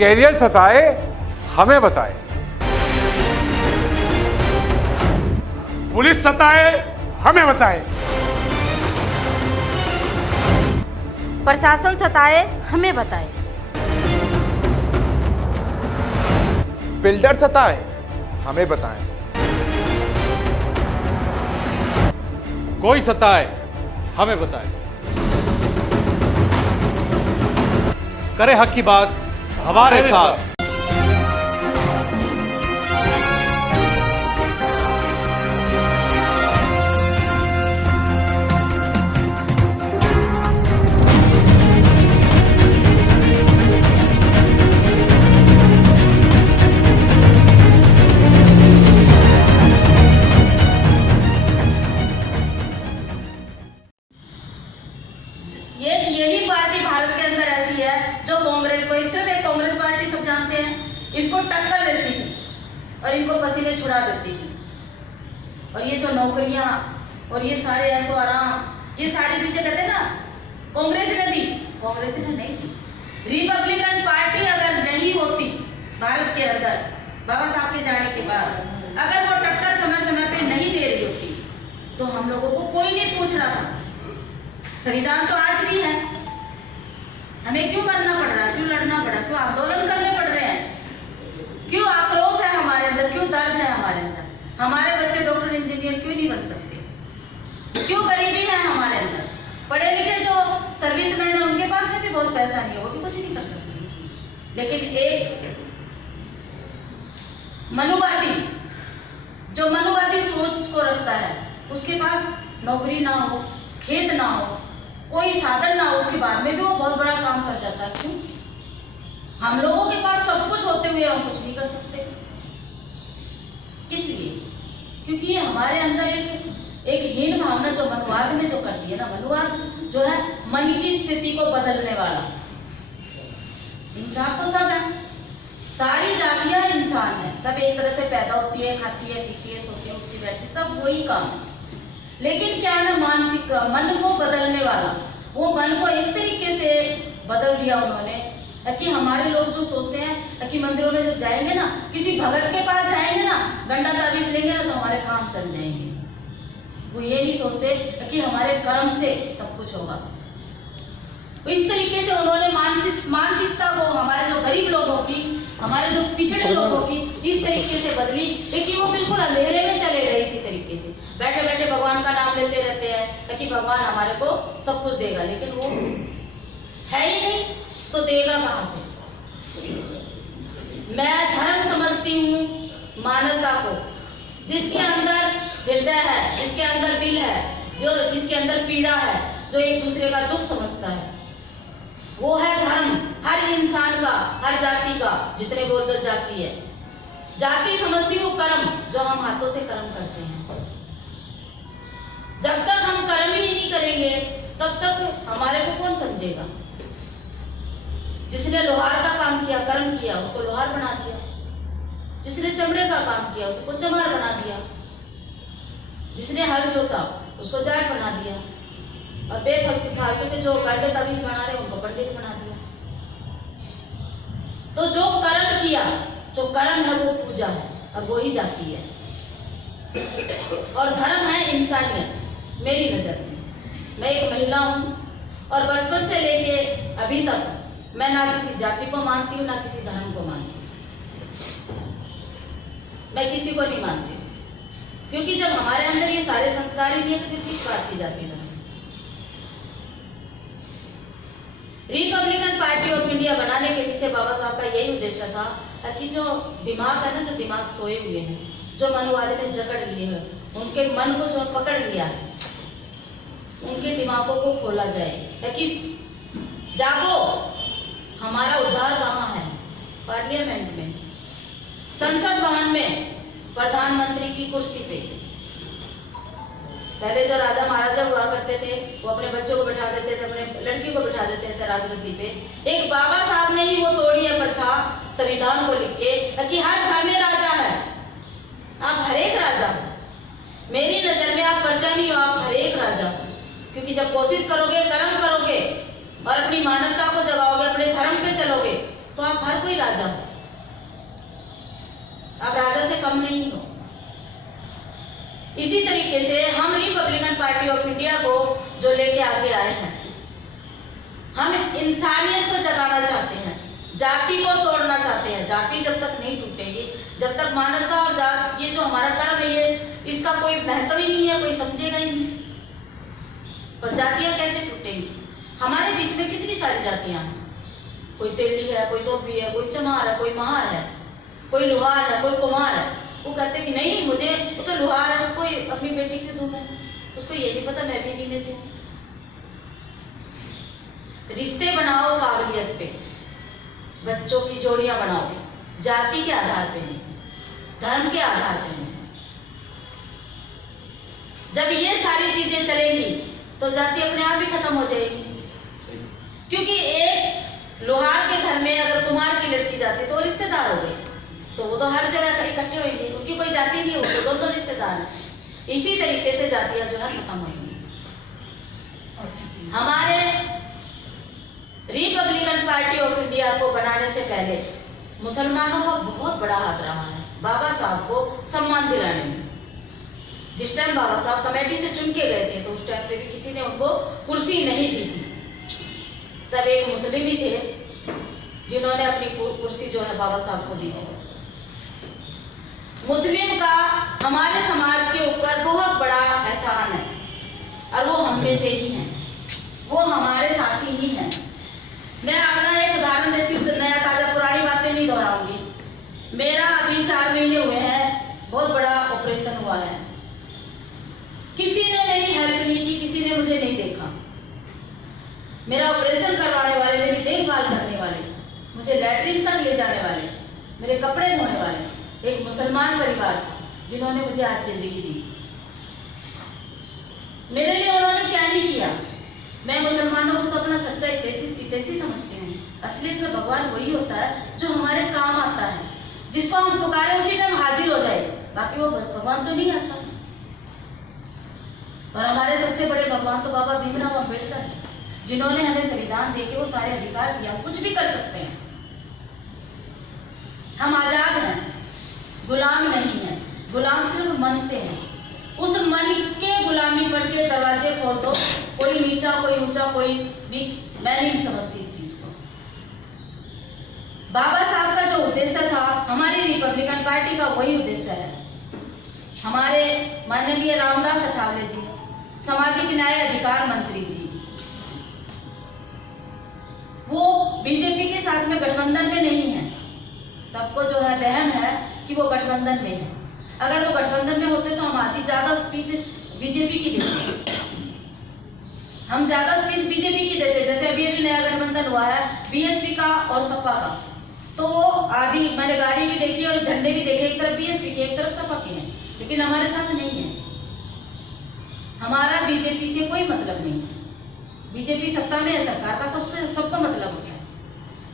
Career सताए हमें बताए, पुलिस सताए हमें बताए, प्रशासन सताए हमें बताए, बिल्डर सताए हमें बताएं, कोई सताए हमें बताए, करे हक की बात हमारे साथ। यही पार्टी भारत के अंदर ऐसी है जो कांग्रेस को, सिर्फ एक कांग्रेस पार्टी सब जानते हैं, इसको टक्कर देती थी और इनको पसीने छुड़ा देती थी। और ये जो नौकरियां और ये सारे ऐसो आराम, ये सारी चीजें कहते हैं ना, कांग्रेस ने दी, कांग्रेस ने नहीं दी। रिपब्लिकन पार्टी अगर नहीं होती भारत के अंदर, बाबा साहब के जाने के बाद अगर वो टक्कर समय समय पे नहीं दे रही होती तो हम लोगों को कोई नहीं पूछ रहा था। संविधान तो आज भी है, हमें क्यों मरना पड़ रहा है, क्यों लड़ना पड़ा, क्यों आंदोलन करने पड़ रहे हैं, क्यों आक्रोश है हमारे अंदर, क्यों दर्द है हमारे अंदर। हमारे बच्चे डॉक्टर इंजीनियर क्यों नहीं बन सकते, क्यों गरीबी है हमारे अंदर। पढ़े लिखे जो सर्विसमैन है उनके पास में भी बहुत पैसा नहीं है, वो भी कुछ नहीं कर सकते। लेकिन एक मनुवादी जो मनुवादी सोच को रखता है, उसके पास नौकरी ना हो, खेत ना हो, कोई साधन ना हो, उसके बाद में भी वो बहुत बड़ा काम कर जाता है। क्यों? हम लोगों के पास सब कुछ होते हुए हम कुछ नहीं कर सकते। किस लिए? क्योंकि ये हमारे अंदर एक हीन भावना जो मनुवाद ने जो कर दी है ना, मनुवाद जो है मन की स्थिति को बदलने वाला। इंसान तो सब है, सारी जातियां इंसान है, सब एक तरह से पैदा होती है, खाती है, पीती है, सोती है, उठती बैठती, सब वही काम है। लेकिन क्या ना, मानसिक मन को बदलने वाला, वो मन को इस तरीके से बदल दिया उन्होंने कि हमारे लोग जो सोचते हैं कि मंदिरों में जब जाएंगे ना, किसी भगत के पास जाएंगे ना, गंडा ताबीज लेंगे ना तो हमारे काम चल जाएंगे। वो ये नहीं सोचते कि हमारे कर्म से सब कुछ होगा। इस तरीके से उन्होंने मानसिकता को हमारे जो गरीब लोगों की, हमारे जो पिछड़े लोगों की इस तरीके से बदली कि वो बिल्कुल अंधेरे में चले गए। इसी तरीके से बैठे बैठे भगवान का नाम लेते रहते हैं कि भगवान हमारे को सब कुछ देगा, लेकिन वो है ही नहीं तो देगा कहां से। मैं धर्म समझती हूँ मानवता को, जिसके अंदर हृदय है, जिसके अंदर दिल है, जिसके अंदर पीड़ा है, जो एक दूसरे का दुख समझता है, वो है धर्म। हर इंसान का, हर जाति का, जितने बोलते जाति है, जाति समझती हूँ कर्म, जो हम हाथों से कर्म करते हैं। जब तक हम कर्म ही नहीं करेंगे तब तक हमारे को कौन समझेगा। जिसने लोहार का काम किया, कर्म किया, उसको लोहार बना दिया। जिसने चमड़े का काम किया, उसको चमार बना दिया। जिसने हल जोता, उसको जाट बना दिया। और बेफालतू के जो गंडे ताबीज बना रहे उनको पंडित बना दिया। तो जो कर्म किया, जो कर्म है वो पूजा है और वो ही जाती है। और धर्म है इंसानियत। मेरी नजर में, मैं एक महिला हूँ और बचपन से लेके अभी तक मैं ना किसी जाति को मानती हूँ, ना किसी धर्म को मानती हूँ। मैं किसी को नहीं मानती हूँ, क्योंकि जब हमारे अंदर ये सारे संस्कार ही नहीं है तो फिर किस बात की जाती है। रिपब्लिकन पार्टी ऑफ इंडिया बनाने के पीछे बाबा साहब का यही उद्देश्य था कि जो दिमाग है ना, जो दिमाग सोए हुए हैं, जो मनुवादी ने जकड़ लिए हैं, उनके मन को जो पकड़ लिया है, उनके दिमागों को खोला जाए कि जागो, हमारा उद्धार कहाँ है। पार्लियामेंट में, संसद भवन में, प्रधानमंत्री की कुर्सी पे पहले जो राजा महाराजा हुआ करते थे वो अपने बच्चों को बैठा देते थे, अपने लड़की को बैठा देते थे राजगद्दी पे। एक बाबा साहब ने ही वो तोड़ी है प्रथा, संविधान को लिख के कि हर घर में राजा है। आप हर एक राजा, मेरी नजर में आप प्रजा नहीं हो, आप हर एक राजा। क्योंकि जब कोशिश करोगे, कर्म करोगे और अपनी मानवता को जगाओगे, अपने धर्म पे चलोगे, तो आप हर कोई राजा इसी तरीके से हम रिपब्लिकन पार्टी ऑफ इंडिया को जो लेके आगे आए हैं, हम इंसानियत को जगाना चाहते हैं, जाति को तोड़ना चाहते हैं। जाति जब तक नहीं टूटेगी, जब तक मानवता और जात, ये जो हमारा कर्म है, ये इसका कोई महत्व ही नहीं है, कोई समझेगा ही नहीं। और जातियां कैसे टूटेंगी? हमारे बीच में कितनी सारी जातियां हैं, कोई तेली है, कोई धोबी है, कोई चमार है, कोई महार है, कोई लोहार है, कोई कुम्हार है। वो कहते हैं कि नहीं, मुझे वो तो लोहार है, उसको अपनी बेटी क्यों दूं मैं? उसको ये नहीं पता मैं भी इन्हीं में से हूं। रिश्ते बनाओ काबिलियत पे, बच्चों की जोड़ियां बनाओ, जाति के आधार पे नहीं, धर्म के आधार पे नहीं। जब ये सारी चीजें चलेंगी तो जाति अपने आप ही खत्म हो जाएगी। क्योंकि एक लोहार के घर में अगर कुम्हार की लड़की जाती तो वो रिश्तेदार हो गए, तो वो तो हर जगह इकट्ठे होंगे, उनकी कोई जाति नहीं होगी, तो दोनों रिश्तेदार हैं। इसी तरीके से जातियां जो है खत्म होंगी। हमारे रिपब्लिकन पार्टी ऑफ इंडिया को बनाने से पहले मुसलमानों का बहुत बड़ा हाथ रहा है बाबा साहब को सम्मान दिलाने में। जिस टाइम बाबा साहब कमेटी से चुन के गए थे तो उस टाइम पे भी किसी ने उनको कुर्सी नहीं दी थी। तब एक मुस्लिम ही थे जिन्होंने अपनी कुर्सी जो है बाबा साहब को दी थी। मुस्लिम का हमारे समाज के ऊपर बहुत बड़ा एहसान है और वो हम में से ही हैं, वो हमारे साथी ही हैं। मैं अपना एक उदाहरण देती हूँ, नया ताजा पुरानी बातें नहीं दोहराऊंगी। मेरा अभी 4 महीने हुए हैं, बहुत बड़ा ऑपरेशन हुआ है। किसी ने मेरी हेल्प नहीं की, किसी ने मुझे नहीं देखा। मेरा ऑपरेशन करवाने वाले, मेरी देखभाल करने वाले, मुझे लैट्रिन तक ले जाने वाले, मेरे कपड़े धोने वाले एक मुसलमान परिवार था जिन्होंने मुझे आज जिंदगी दी। मेरे लिए उन्होंने क्या नहीं किया। मैं मुसलमानों को तो अपना सच्चा हितैषी समझती हूँ। असलियत में भगवान वही होता है जो हमारे काम आता है, जिसको हम पुकारे उसी टाइम हाजिर हो जाए, बाकी वो भगवान तो नहीं आता। और हमारे सबसे बड़े भगवान तो बाबा भीमराव अम्बेडकर है, जिन्होंने हमें संविधान देके वो सारे अधिकार दिया, कुछ भी कर सकते हैं। हम आजाद हैं, गुलाम नहीं है। गुलाम सिर्फ मन से है। उस मन के गुलामी पर के दरवाजे खोल दो, कोई नीचा कोई ऊंचा कोई भी, मैं नहीं समझती इस चीज को। बाबा साहब का जो उद्देश्य था, हमारी रिपब्लिकन पार्टी का वही उद्देश्य है। हमारे माननीय रामदास अठावले जी, सामाजिक न्याय अधिकार मंत्री जी, वो बीजेपी के साथ में गठबंधन में नहीं है। सबको जो है वहम है कि वो गठबंधन में है। अगर वो गठबंधन में होते तो हम आधी ज्यादा स्पीच बीजेपी की देते, हम ज्यादा स्पीच बीजेपी की देते। जैसे अभी नया गठबंधन हुआ है बीएसपी का और सपा का, तो वो आधी, मैंने गाड़ी भी देखी और झंडे भी देखे, एक तरफ बीएसपी के एक तरफ सपा के हैं, लेकिन हमारे साथ नहीं है। हमारा बीजेपी से कोई मतलब नहीं है। बीजेपी सत्ता में है, सरकार का सबका मतलब होता है।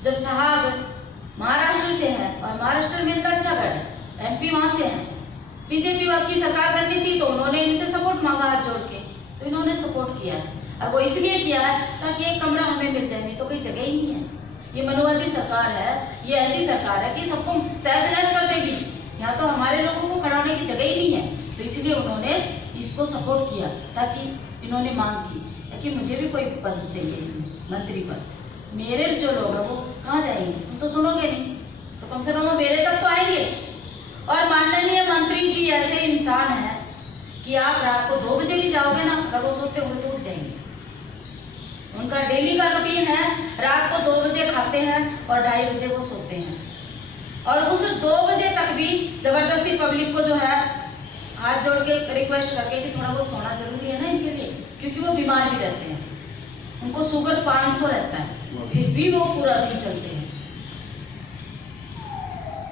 जब साहब महाराष्ट्र से है और महाराष्ट्र में इनका अच्छा गढ़ है, एमपी वहां से है, बीजेपी की सरकार बननी थी तो उन्होंने इनसे सपोर्ट मांगा हाथ जोड़ के, तो इन्होंने सपोर्ट किया है। और वो इसलिए किया है ताकि एक कमरा हमें मिल जाए, नहीं तो कोई जगह ही नहीं है। ये मनुवादी सरकार है, ये ऐसी सरकार है कि सबको तहस नहस कर देगी। यहाँ तो हमारे लोगों को खड़ा होने की जगह ही नहीं है, तो इसलिए उन्होंने इसको सपोर्ट किया। ताकि इन्होंने मांग की कि मुझे भी कोई पद चाहिए इसमें, मंत्री पद। मेरे जो लोग हैं वो कहाँ जाएंगे? तुम तो सुनोगे नहीं, तो कम से कम वो मेरे तक तो आएंगे। और माननीय मंत्री जी ऐसे इंसान हैं कि आप रात को 2 बजे भी जाओगे ना, अगर वो सोते होंगे तो उठ जाएंगे। उनका डेली का रूटीन है, रात को 2 बजे खाते हैं और 2:30 बजे वो सोते हैं। और उस 2 बजे तक भी जबरदस्ती पब्लिक को जो है हाथ जोड़ के रिक्वेस्ट करके कि थोड़ा वो सोना जरूरी है ना इनके लिए, क्योंकि वो बीमार भी रहते हैं, उनको शुगर 500 रहता है, फिर भी वो पूरा दिन चलते हैं।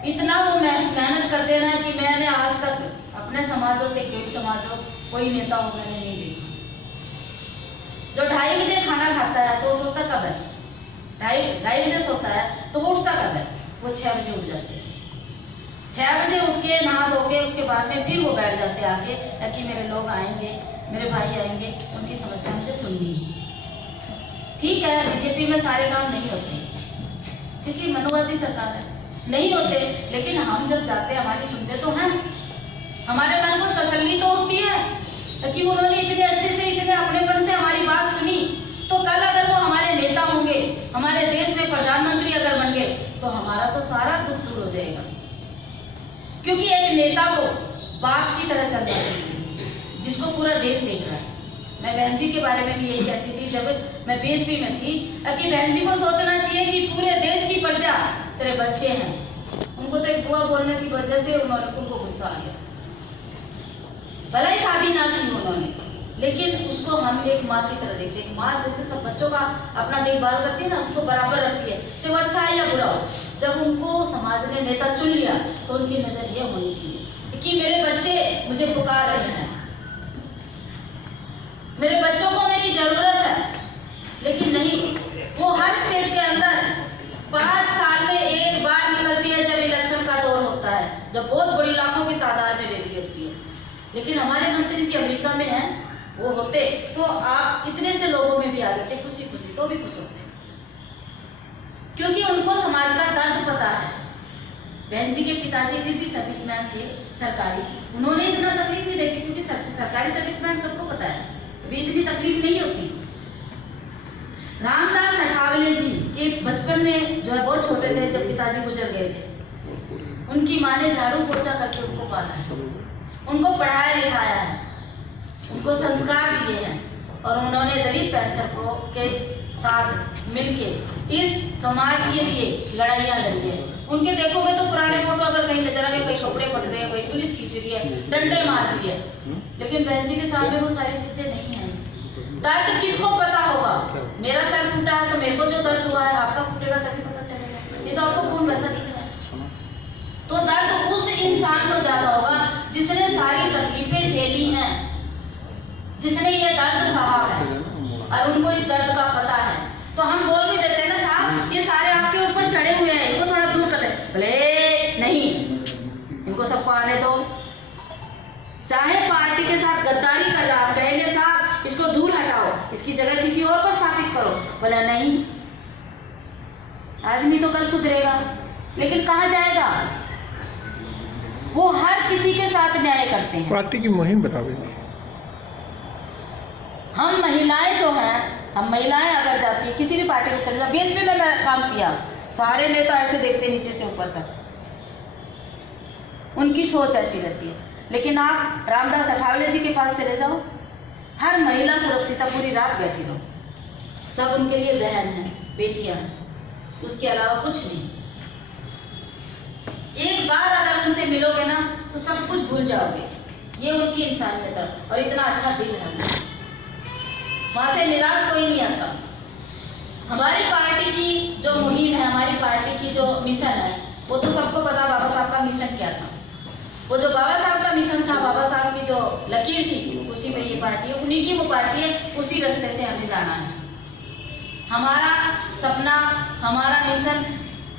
इतना वो मेहनत करते हैं कि मैंने आज तक अपने समाज हो चाहे कोई समाज हो, कोई नेता हो, मैंने नहीं देखा। जो 2:30 बजे खाना खाता है तो वो सोता कब है? 2:30 बजे सोता है तो वो उठता कब है? वो 6 बजे उठ जाते हैं। 6 बजे उठ के नहा धो के उसके बाद में फिर वो बैठ जाते हैं आगे, ताकि मेरे लोग आएंगे, मेरे भाई आएंगे, उनकी समस्या मुझे सुननी है। ठीक है, बीजेपी में सारे काम नहीं होते क्योंकि मनुवादी सरकार है, नहीं होते, लेकिन हम जब जाते हैं हमारी सुनते तो हैं। हमारे मन को तसल्ली तो होती है कि उन्होंने इतने अच्छे से, इतने अपनेपन से हमारी बात सुनी। तो कल अगर वो हमारे नेता होंगे, हमारे देश में प्रधानमंत्री अगर बन गए, तो हमारा तो सारा दुख दूर हो जाएगा। क्योंकि एक नेता को बाप की तरह चलना चाहिए, जिसको पूरा देश देख रहा है। मैं बहन जी के बारे में भी यही कहती थी जब मैं बीएसपी में थी, कि बहन जी को सोचना चाहिए कि पूरे देश की प्रजा तेरे बच्चे हैं। उनको तो एक बुआ बोलने की वजह से उनको गुस्सा आ गया। भले ही शादी ना की उन्होंने, लेकिन उसको हम एक माँ की तरह देखते हैं। माँ जैसे सब बच्चों का अपना देखभाल करती है ना, उनको बराबर रखती है, चाहे वो अच्छा है या बुरा हो। जब उनको समाज ने नेता चुन लिया, तो उनकी नजर ये होनी चाहिए कि मेरे बच्चे मुझे पुकार रहे हैं, मेरे बच्चों को मेरी जरूरत है। लेकिन नहीं, वो हर स्टेट के अंदर 5 साल में एक बार निकलती है, जब इलेक्शन का दौर होता है, जब बहुत बड़ी लाखों की तादाद में रैली होती है। लेकिन हमारे मंत्री जी अमेरिका में हैं, वो होते तो आप इतने से लोगों में भी आ जाते, खुशी खुशी तो भी खुश होते, क्योंकि उनको समाज का दर्द पता है। बहन जी के पिताजी फिर भी सर्विसमैन थे सरकारी, उन्होंने इतना तकलीफ नहीं देखी, क्योंकि सरकारी सर्विसमैन सबको पता है अभी इतनी तकलीफ नहीं होती। रामदास अठावले जी के बचपन में जो है बहुत छोटे थे जब पिताजी गुजर गए थे। उनकी माँ ने झाड़ू पोछा करके उनको पाला है, उनको पढ़ाया लिखाया है, उनको संस्कार दिए हैं, और उन्होंने दलित पैंथर को के साथ मिलके इस समाज के लिए लड़ाइयाँ लड़ी है। उनके देखोगे तो पुराने फोटो अगर कहीं नजर आ गए, कहीं कपड़े फट रहे हैं, कोई पुलिस खींच रही है, डंडे मार रही है, लेकिन बहन जी के सामने वो सारी चीजें नहीं है। दर्द किसको पता होगा? मेरा सर टूटा है तो मेरे को जो दर्द हुआ है, आपका फूटेगा तभी पता चलेगा। ये तो आपको खून बहता दिख रहा है। तो दर्द उस इंसान को ज्यादा होगा जिसने सारी तकलीफें झेली हैं, जिसने ये दर्द सहा है और उनको इस दर्द का पता है। तो हम बोल भी देते हैं ना, साहब ये सारे आपके ऊपर चढ़े हुए हैं, इनको थोड़ा दूर कर दे। भले नहीं, इनको सबको आने दो। चाहे पार्टी के साथ गद्दारी कर रहा, आप कहेंगे साहब इसको दूर हटाओ, इसकी जगह किसी और को स्थापित करो, बोला नहीं, आज नहीं तो कल सुधरेगा। लेकिन कहाँ जाएगा? वो हर किसी के साथ न्याय करते हैं। पार्टी की मुहिम बताओ। हम महिलाएं जो हैं, हम महिलाएं अगर जाती है किसी भी पार्टी में चल जाओ, बीएसपी में मैं काम किया, सारे नेता ऐसे देखते नीचे से ऊपर तक, उनकी सोच ऐसी रहती है। लेकिन आप रामदास अठावले जी के पास चले जाओ, हर महिला सुरक्षित है, पूरी रात बैठी रहो, सब उनके लिए बहन है, बेटियां हैं, उसके अलावा कुछ नहीं। एक बार अगर उनसे मिलोगे ना तो सब कुछ भूल जाओगे। ये उनकी इंसानियत है, और इतना अच्छा दिल है, वहां से निराश कोई नहीं आता। हमारी पार्टी की जो मुहिम है, हमारी पार्टी की जो मिशन है, वो तो सबको पता बाबा साहब का मिशन क्या था। वो जो बाबा साहब का मिशन था, बाबा साहब की जो लकीर थी, उसी में ये पार्टी है, उन्हीं की वो पार्टी है, उसी रास्ते से हमें जाना है। हमारा सपना, हमारा मिशन,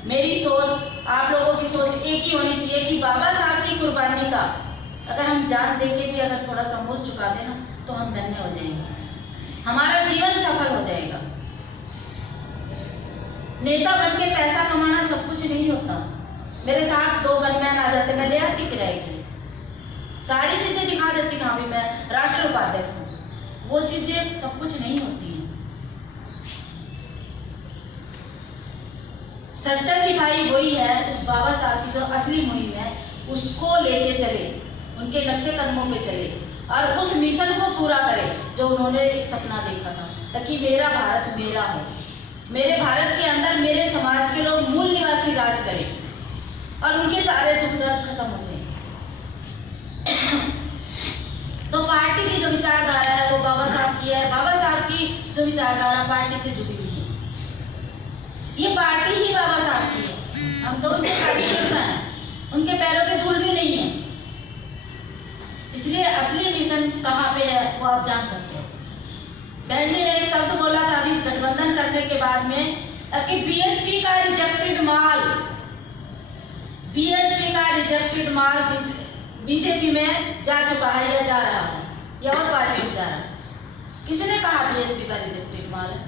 मेरी सोच, आप लोगों की सोच एक ही होनी चाहिए कि बाबा साहब की कुर्बानी का अगर हम जान दे के भी अगर थोड़ा सा मूल्य चुका देना तो हम धन्य हो जाएंगे, हमारा जीवन सफल हो जाएगा। नेता बन के पैसा कमाना सब कुछ नहीं होता। मेरे साथ 2 गनमैन आ जाते, मैं ले आती किराए की, सारी चीजें दिखा देती, कहाँ भी मैं राष्ट्रीय उपाध्यक्ष हूँ। वो चीजें सब कुछ नहीं होती हैं। सच्चा सिपाही वही है, उस बाबा साहब की जो असली मुहिम है उसको लेके चले, उनके नक्शे कदमों पे चले और उस मिशन को पूरा करे जो उन्होंने एक सपना देखा था, ताकि मेरा भारत मेरा हो, मेरे भारत के अंदर मेरे समाज के लोग मूल निवासी राज करें और उनके सारे दुख दर्द खत्म हो जाए। तो पार्टी की जो विचारधारा है वो बाबा साहब की है, बाबा साहब की जो विचारधारा पार्टी से जुड़ी हुई है, ये पार्टी ही बाबा साहब की है। हम तो उनके कार्यकर्ता हैं, उनके पैरों के धूल भी नहीं है। इसलिए असली मिशन कहाँ पे है वो आप जान सकते हो। बहन जी ने एक शब्द बोला था अभी गठबंधन करने के बाद में कि बीएसपी का रिजेक्टेड माल, बीएसपी का रिजेक्टेड माल बीजेपी में जा चुका है या जा रहा है या और पार्टी में जा रहा है। किसने कहा बीएसपी का रिजेक्टेड माल है?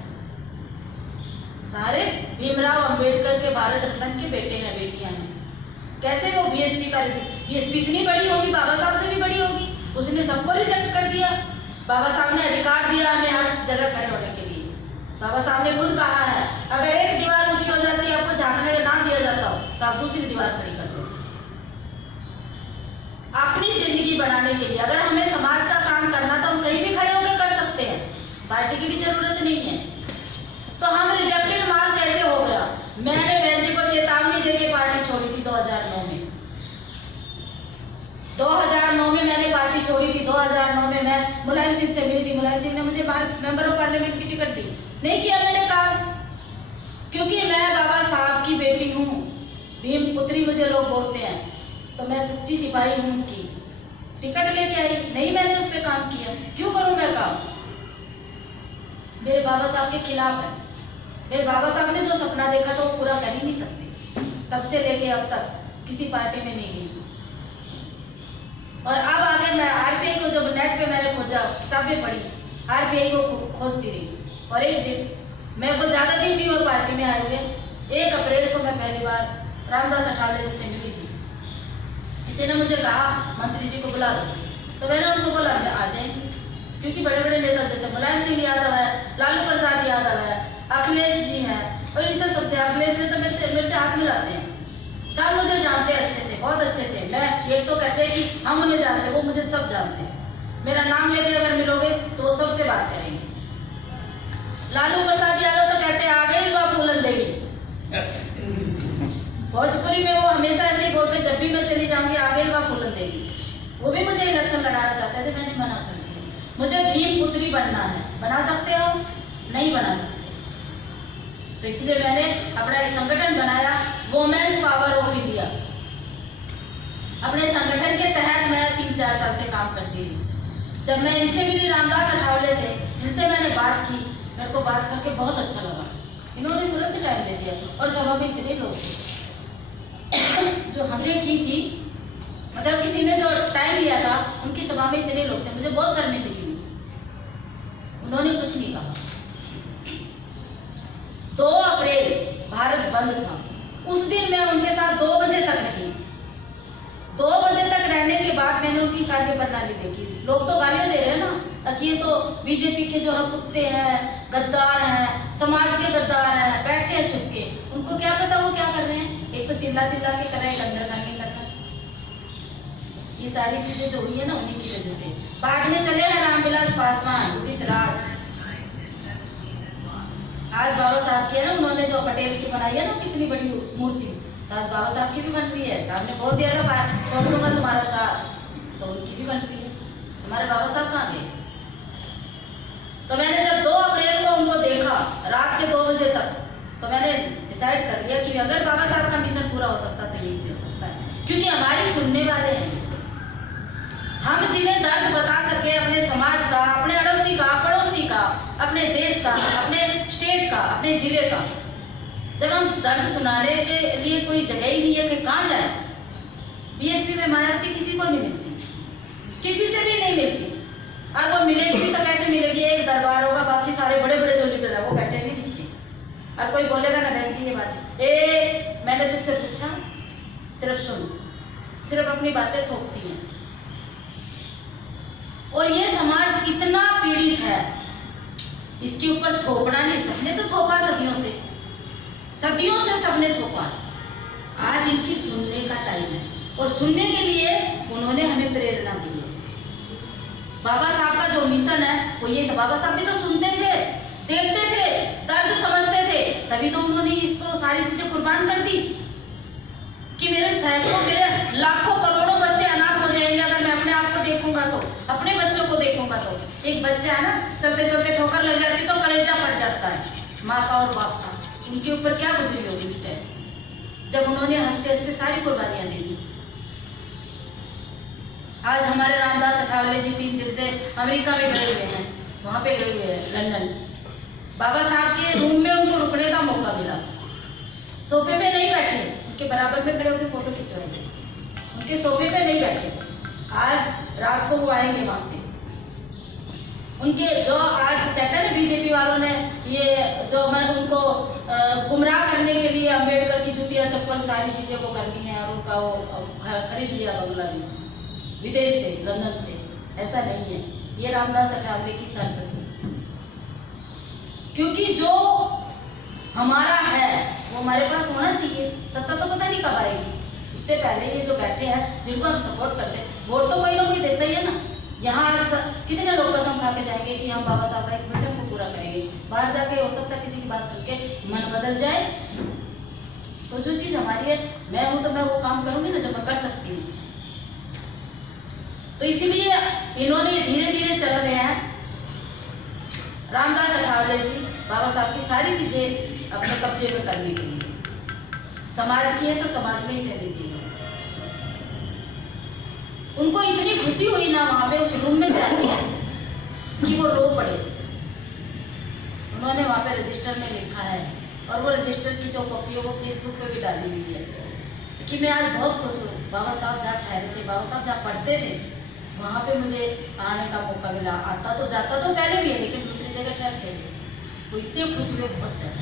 सारे भीमराव अंबेडकर के भारत रत्न के बेटे हैं, बेटियां हैं। कैसे वो बीएसपी का बीएसपी इतनी बड़ी होगी, बाबा साहब से भी बड़ी होगी, उसने सबको रिजेक्ट कर दिया। बाबा साहब ने अधिकार दिया हमें हर जगह खड़े होने के लिए। बाबा साहब ने खुद कहा है, अगर एक दीवार ऊंची हो जाती है, आपको झांकने का ना दिया जाता हो, तो आप दूसरी दीवार खड़ी कर दो। अपनी जिंदगी बनाने के लिए अगर हमें समाज का काम करना तो हम कहीं भी खड़े होकर कर सकते हैं, पार्टी की भी जरूरत नहीं है। तो हम रिजेक्टेड माल कैसे हो गया? मैंने बहन जी को चेतावनी देके पार्टी छोड़ी थी 2009 में। 2009 में मैंने पार्टी छोड़ी थी। 2009 में मैं मुलायम सिंह से मिली थी। मुलायम सिंह ने मुझे मेंबर ऑफ पार्लियामेंट की टिकट दी। नहीं किया मैंने काम, क्योंकि मैं बाबा साहब की बेटी हूँ, भीम पुत्री मुझे लोग बोलते हैं, तो मैं सच्ची सिपाही हूँ उनकी। टिकट लेके आई, नहीं मैंने उस पर काम किया। क्यों करूँ मैं काम? मेरे बाबा साहब के खिलाफ है। मेरे बाबा साहब ने जो सपना देखा था वो पूरा कर ही नहीं सकते। तब से लेके अब तक किसी पार्टी में नहीं गई। और अब आगे मैं आरपीआई को जब नेट पे मैंने खोजा, किताबें पढ़ी, आरपीआई को खोजती रही। और एक दिन मेरे को ज्यादा दिन भी वो पार्टी में आए हुए, 1 अप्रैल को मैं पहली बार रामदास अठावले जी से मिली थी। किसी ने मुझे कहा मंत्री जी को बुला दो, तो मैंने उनको बोला मैं आ जाएंगी, क्योंकि बड़े बड़े नेता जैसे मुलायम सिंह यादव है, लालू प्रसाद यादव है, अखिलेश जी हैं, और इनसे सबसे अखिलेश ने तो मेरे से हाथ मिलाते हैं। सब मुझे जानते हैं अच्छे से, बहुत अच्छे से। मैं एक तो कहते हैं कि हम उन्हें जानते हैं, वो मुझे सब जानते हैं। मेरा नाम लेके अगर मिलोगे तो वो सबसे बात करेंगे। लालू प्रसाद यादव तो कहते हैं आ गई बा फूलन देवी। भोजपुरी में वो हमेशा ऐसे ही बोलते, जब भी मैं चली जाऊंगी आ गई बा फूलन देवी। वो भी मुझे इलेक्शन लड़ाना चाहते थे, मैंने मना कर दिया। मुझे भीम पुत्री बनना है। बना सकते हो? नहीं बना सकते। तो इसलिए मैंने अपना एक संगठन बनाया, वुमेन्स पावर ऑफ इंडिया। अपने संगठन के तहत मैं 3-4 साल से काम करती रही। जब मैं इनसे मिली रामदास अठावले से, इनसे मैंने बात की, मेरे को बात करके बहुत अच्छा लगा। इन्होंने तुरंत टाइम दे दिया और सभा में इतने लोग जो हमने की थी, मतलब किसी ने जो टाइम लिया था, उनकी सभा में इतने लोग थे, मुझे बहुत शर्मिंदगी हुई। उन्होंने कुछ नहीं कहा। 2 अप्रैल भारत बंद था, उस दिन मैं उनके साथ 2 बजे तक रही। 2 बजे तक रहने के बाद मैंने उनकी कार्य प्रणाली देखी। लोग तो गालियां दे रहे हैं ना कि ये तो बीजेपी के जो है कुत्ते हैं, गद्दार हैं, समाज के गद्दार हैं, बैठे हैं छुप के। उनको क्या पता वो क्या कर रहे हैं? एक तो चिल्ला चिल्ला के कर रहे हैं, अंदर करने करना। ये सारी चीजें जो हुई है ना, उन्हीं की वजह से। बाद में चले हैं रामविलास पासवान, उदित राज। आज बाबा साहब की है ना, उन्होंने जो पटेल की बनाई है ना कितनी बड़ी मूर्ति, आज बाबा साहब की भी बन रही है। साहब ने बहुत दिया था, छोड़ दूंगा तुम्हारा साथ, तो उनकी भी बन रही है। हमारे बाबा साहब कहाँ गए? तो मैंने जब 2 अप्रैल को उनको देखा रात के 2 बजे तक, तो मैंने डिसाइड कर लिया कि अगर बाबा साहब का मिशन पूरा हो सकता तो यही से हो सकता है, क्योंकि हमारी सुनने वाले हैं। हम जिन्हें दर्द बता सके अपने समाज का, अपने अड़ोसी का, पड़ोसी का, अपने देश का, अपने स्टेट का, अपने जिले का, जब हम दर्द सुनाने के लिए कोई जगह ही नहीं है कि कहाँ जाए। बीएसपी में मायावती किसी को नहीं मिलती, किसी से भी नहीं मिलती, और वो मिलेगी तो कैसे मिलेगी? एक दरबार होगा, बाकी सारे बड़े बड़े जो लीडर है वो बैठेंगे नीचे, और कोई बोलेगा ना बहन जी ये बात ए मैंने तुझसे पूछा, सिर्फ सुन, सिर्फ अपनी बातें थोपती हैं। और ये समाज इतना पीड़ित है, इसके ऊपर थोपना नहीं। सबने तो थोपा सदियों से, सदियों से सबने थोपा। आज इनकी सुनने का टाइम है, और सुनने के लिए उन्होंने हमें प्रेरणा दी है। बाबा साहब का जो मिशन है वो ये था। बाबा साहब भी तो सुनते थे, देखते थे, दर्द समझते थे, तभी तो उन्होंने इसको सारी चीजें कुर्बान कर दी कि मेरे सैकड़ों, मेरे लाखों करोड़ों बच्चे अनाथ हो जाएंगे अगर मैं अपने आप को देखूंगा तो, अपने बच्चों को देखूंगा तो। एक बच्चा है ना, चलते चलते ठोकर लग जाती तो कलेजा फट जाता है माँ का और बाप का। उनके ऊपर क्या गुजरी होगी जब उन्होंने हंसते हंसते सारी कुर्बानियां दी थी। आज हमारे रामदास अठावले जी 3 दिन से अमेरिका में गए हुए हैं, वहां पे गए हुए हैं लंदन। बाबा साहब के रूम में उनको रुकने का मौका मिला, सोफे पे नहीं बैठे, उनके बराबर में खड़े होकर फोटो खिंचवाएंगे, उनके सोफे पे नहीं बैठे। आज रात को वो आएंगे वहां से, उनके जो आज कहते हैं ना बीजेपी वालों ने ये जो मैं उनको गुमराह करने के लिए अम्बेडकर की जूतियां चप्पल सारी चीजें वो करनी है और उनका वो खरीद लिया बंगला भी विदेश से, लंदन से। ऐसा नहीं है, ये रामदास अठावले की शर्त थी, क्योंकि जो हमारा है वो हमारे पास होना चाहिए। सत्ता तो पता नहीं कब आएगी, उससे पहले ये जो बैठे हैं जिनको हम सपोर्ट करते हैं, वोट तो कोई ना कोई देता ही है ना। यहाँ कितने लोग कसम खा के जाएंगे कि हम बाबा साहब का इस मिशन को पूरा करेंगे, बाहर जाके हो सकता है किसी की बात सुन के मन बदल जाए। तो जो चीज हमारी है, मैं हूं तो मैं वो काम करूंगी ना जो मैं कर सकती हूँ। तो इसीलिए इन्होंने धीरे धीरे चल रहे हैं रामदास अठावले जी बाबा साहब की सारी चीजें अपने कब्जे में करने के लिए। समाज की है तो समाज में ही रहनी चाहिए। उनको इतनी खुशी हुई ना वहां पे उस रूम में जाके कि वो रो पड़े। उन्होंने वहां पे रजिस्टर में लिखा है और वो रजिस्टर की जो कॉपी है वो फेसबुक पे भी डाली हुई है कि मैं आज बहुत खुश हूँ। बाबा साहब जहाँ ठहरे थे, बाबा साहब जहाँ पढ़ते थे, वहां पे मुझे आने का मौका मिला। आता तो जाता तो पहले भी है, लेकिन दूसरी जगह ठहरते थे। वो इतने खुश हुए बहुत ज्यादा।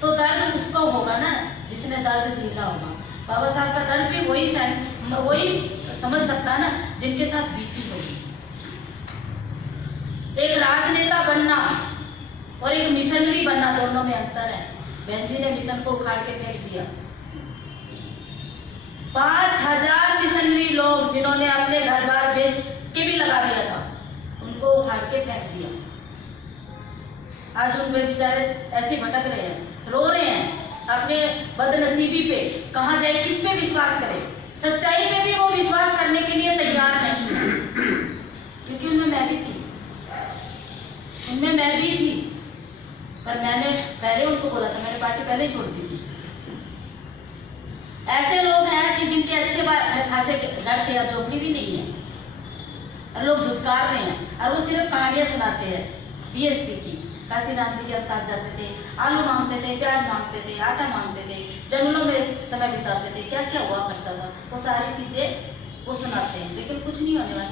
तो दर्द उसको होगा ना जिसने दर्द झेला होगा। बाबा साहब का दर्द भी वही समझ सकता है ना जिनके साथ बीती होगी। एक राजनेता बनना और एक मिशनरी बनना, दोनों में अंतर है। बहन जी ने मिशन को उखाड़ के फेंक दिया। 5000 मिशनरी लोग जिन्होंने अपने घर बार बेच के भी लगा दिया था, उनको उखाड़ के फेंक दिया। आज उनके बेचारे ऐसे भटक रहे हैं, रो रहे हैं अपने बदनसीबी पे। कहाँ जाए, किस पे विश्वास करें? सच्चाई पे भी वो विश्वास करने के लिए तैयार नहीं है, क्योंकि उनमें मैं भी थी, पर मैंने पहले उनको बोला था, मैंने पार्टी पहले छोड़ दी थी। ऐसे लोग हैं कि जिनके अच्छे खासे घर थे, अब झोपड़ी भी नहीं है, और लोग धुतकार रहे हैं और वो सिर्फ कहानियां सुनाते हैं बीएसपी की। काशीराम जी के साथ जाते थे, आलू मांगते थे, प्याज मांगते थे, आटा मांगते थे, जंगलों में समय बिताते थे, क्या क्या हुआ करता था, वो सारी चीजें वो सुनाते हैं, लेकिन कुछ नहीं होने वाला।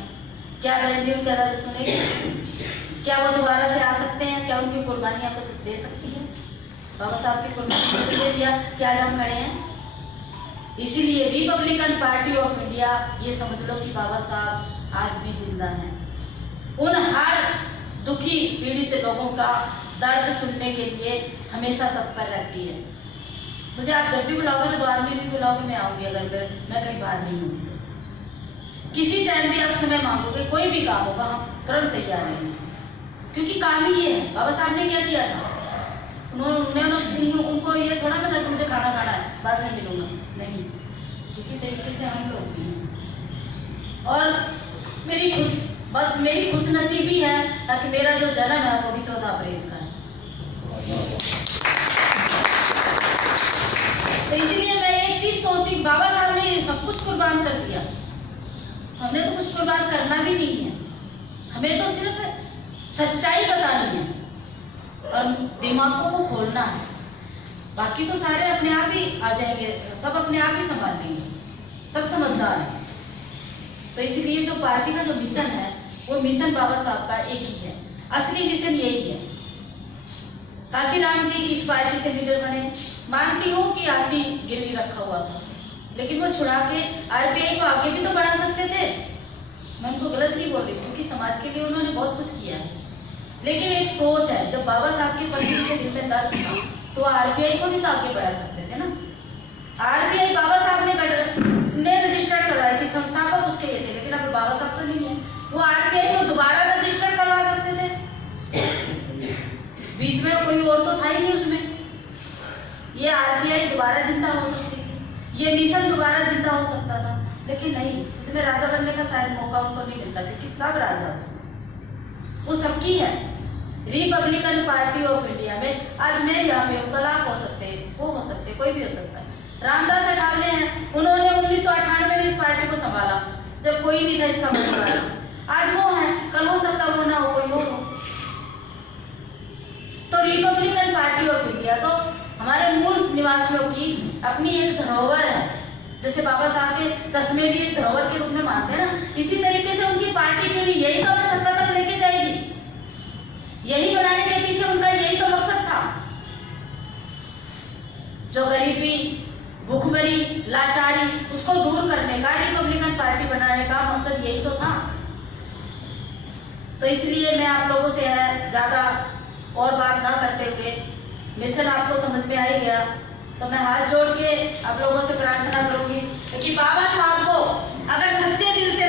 क्या बहन जी उनके दर्द सुनेगी? क्या वो दोबारा से आ सकते हैं? क्या उनकी कुर्बानियां कुछ दे सकती है? बाबा साहब की कुर्बानी दे दिया कि आज हम खड़े हैं। इसीलिए रिपब्लिकन पार्टी ऑफ इंडिया, ये समझ लो कि बाबा साहब आज भी जिंदा हैं। उन हर दुखी पीड़ित लोगों का दर्द सुनने के लिए हमेशा तत्पर रहती है। मुझे आप जब भी बुलाओगे तो द्वार में भी बुलाओगे, मैं आऊंगी। अगर मैं कहीं बाहर नहीं हूँ, किसी टाइम भी आप समय मांगोगे, कोई भी काम होगा, हम तुरंत तैयार हैं, क्योंकि काम ही ये है। बाबा साहब ने क्या किया था? उनको ये थोड़ा ना था कि मुझे खाना खाना है, बाद में मिलूंगा, नहीं। इसी तरीके से हम लोग भी हैं। और मेरी खुशनसीबी है ताकि मेरा जो जन्म है वो भी 14 अप्रैल का है। तो इसीलिए मैं एक चीज सोचती, बाबा साहब ने सब कुछ कुर्बान कर दिया, हमने तो कुछ कुर्बान करना भी नहीं है। हमें तो सिर्फ सच्चाई बतानी है और दिमागों को खोलना है। बाकी तो सारे अपने आप ही आ जाएंगे, सब अपने आप ही संभाल लेंगे, सब समझदार हैं। तो इसलिए जो पार्टी का जो मिशन है, वो मिशन बाबा साहब का एक ही है, असली मिशन यही है। काशीराम जी इस पार्टी से लीडर बने, मानती हूँ कि आरती गिरवी रखा हुआ था, लेकिन वो छुड़ा के आरपीआई को आगे भी तो बढ़ा सकते थे। मैं उनको गलत नहीं बोल रही, क्योंकि समाज के लिए उन्होंने बहुत कुछ किया है। लेकिन एक सोच है, जब बाबा साहब के प्रति के दिल में दर्द था, तो आरपीआई को भी तो आगे बढ़ा सकते थे ना। आरपीआई बाबा साहब ने रजिस्टर्ड करवाई थी, संस्थापक उसके ये थे, लेकिन अब बाबा साहब तो नहीं है। वो आरपीआई को दोबारा रजिस्टर करवा सकते थे, बीच में कोई और तो था ही नहीं उसमें। ये आरपीआई दोबारा जिंदा हो सकती थी, ये मिशन दोबारा जिंदा हो सकता था, लेकिन नहीं, इसमें राजा बनने का शायद मौका उनको नहीं मिलता, क्योंकि सब राजा उसमें वो सबकी है। रिपब्लिकन पार्टी ऑफ इंडिया में आज मैं यहाँ पे हूँ, कल आप हो सकते हैं, वो हो सकते हैं, कोई भी हो सकता है। रामदास अठावले हैं, उन्होंने 1998 में इस पार्टी को संभाला, जब कोई नहीं था इसका मतलब। आज वो है, कल हो सकता वो ना हो, कोई और हो। तो रिपब्लिकन पार्टी ऑफ इंडिया तो हमारे मूल निवासियों की अपनी एक धरोहर है। जैसे बाबा साहब के चश्मे भी एक धरोहर के रूप में मानते हैं ना, इसी तरीके से उनकी पार्टी के लिए यही तो हमें सत्ता तक लेके जो गरीबी, भूखमरी, लाचारी, उसको दूर करने का, रिपब्लिकन पार्टी बनाने का मकसद यही तो था। तो इसलिए मैं आप लोगों से है ज़्यादा और बात ना करते हुए, मिशन आपको समझ में आ ही गया, तो मैं हाथ जोड़ के आप लोगों से प्रार्थना करूंगी कि बाबा साहब को अगर सच्चे दिल से